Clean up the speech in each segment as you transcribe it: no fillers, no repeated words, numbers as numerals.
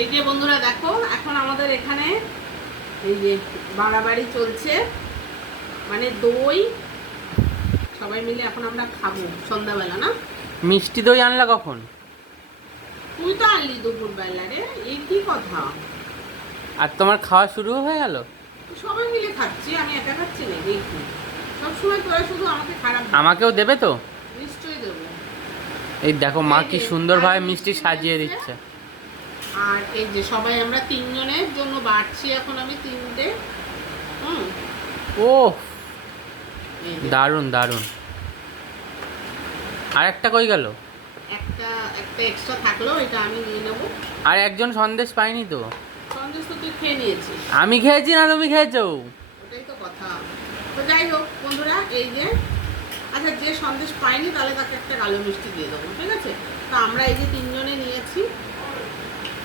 এই যে বন্ধুরা দেখো, এখন আমাদের এখানে এই যে বাড়াবাড়ি চলছে, মানে দই সবাই মিলে এখন আমরা খাবো সন্ধ্যাবেলা। না, মিষ্টি দই আনলা কখন? তুই তো আনলি দুপুর বেলা রে, এই কি কথা? আর তোমার খাওয়া শুরু হয়ে গেল? সবাই মিলে খাচ্ছি, আমি একা খাচ্ছি না দেখি। সবসময় তোরা শুধু আমাকে খারাপ ভাবিস। আমাকেও দেবে তো? নিশ্চয়ই দেবো। এই দেখো মা এই কি যে, সুন্দরভাবে আর মিষ্টি সাজিয়ে দিচ্ছে। আর এই যে সবাই আমরা তিনজনের জন্য বাড়ছি এখন আমি তিনটে। ও এই যে, দারুণ দারুণ। আর একটা কই গেল? একটা একটা এক্সট্রা থাকলো, এটা আমি নিয়ে নেবো। আর একজন সন্দেশ পাইনি তো? সন্দেশ তো তুই খেয়ে নিয়েছিস। আমি খেয়েছি না তুমি খেয়েছো? ওটাই তো কথা। তো যাই হোক বন্ধুরা, এই যে আচ্ছা, যে সন্দেশ পাইনি তাহলে তাকে একটা কালো মিষ্টি দিয়ে দেবো, ঠিক আছে? তো আমরা এই যে তিনজনে নিয়েছি।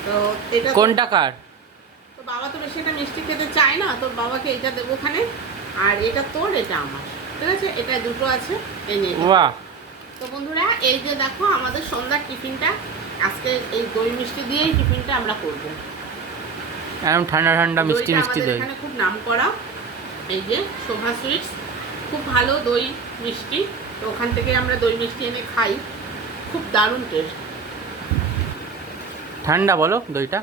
তো এটা কোনটা কার? তো বাবা তো বেশি একটা মিষ্টি খেতে চায় না, তো বাবাকে এটা দেবো ওখানে। আর এটা তোর, এটা আমার, ঠিক আছে? এটা দুটো আছে, এই নিয়ে নে। বাহ, তো বন্ধুরা, এই যে দেখো আমাদের সন্ধ্যার টিফিনটা আজকে এই দই মিষ্টি দিয়েই টিফিনটা আমরা করব। একদম ঠান্ডা ঠান্ডা মিষ্টি দইটা মিষ্টি আমাদের দই। এখানে খুব নাম করা, এই যে শোভা সুইটস, খুব ভালো দই মিষ্টি। তো ওখান থেকে আমরা দই মিষ্টি এনে খাই, খুব দারুণ টেস্ট। ঠান্ডা বলো দইটা?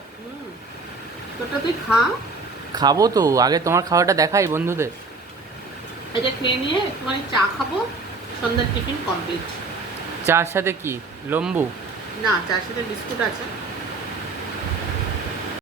তোটা তুই খা। খাবো তো, আগে তোমার খাওয়াটা দেখাই বন্ধুদের। এটা খেয়ে নিয়ে একটুখানি চা খাবো, সন্ধ্যার টিফিন কমপ্লিট। চার সাথে কি লম্বু? না, চার সাথে বিস্কুট আছে।